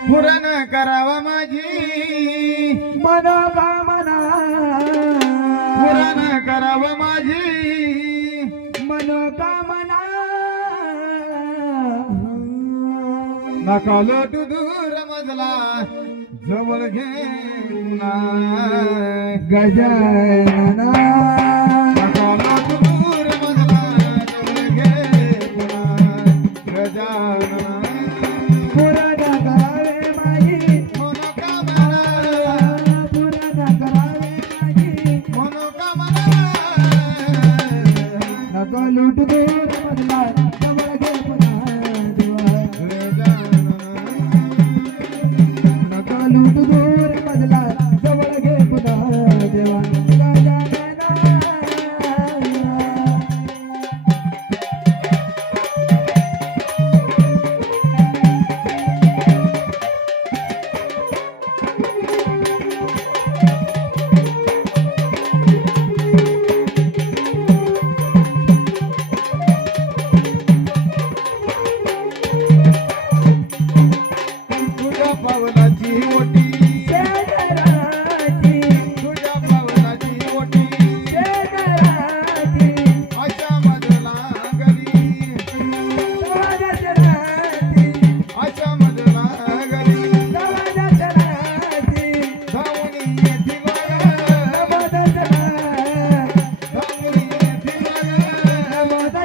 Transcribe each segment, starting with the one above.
पूरण करावा माझी. मनोकामना पूरण करावा माझी. मनोकामना नका लोटू दूर मजला जवळ घे गजानना.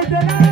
Yeah.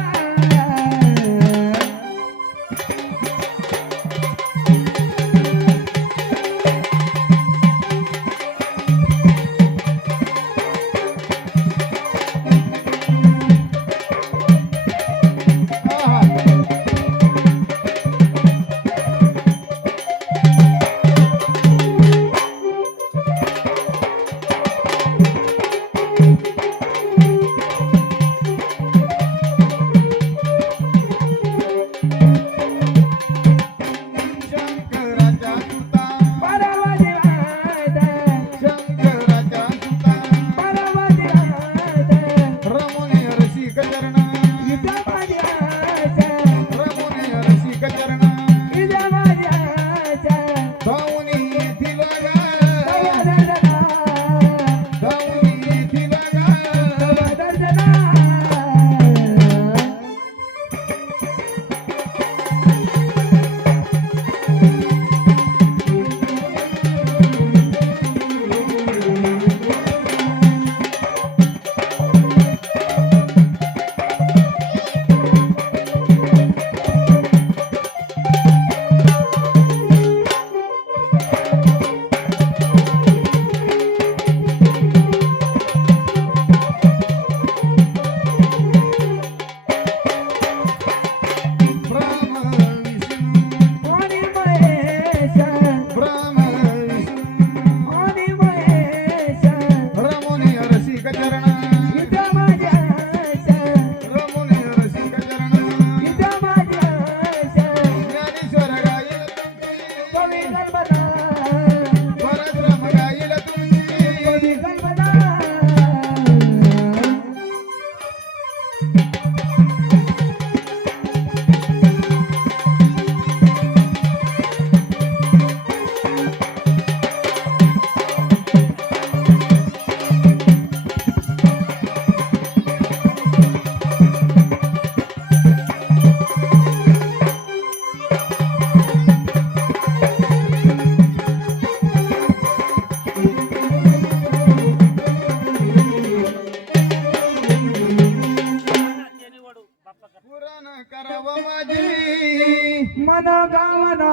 मन गावना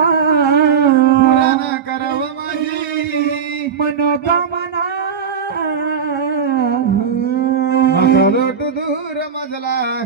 पुराण करव माझी. मन दूर मजला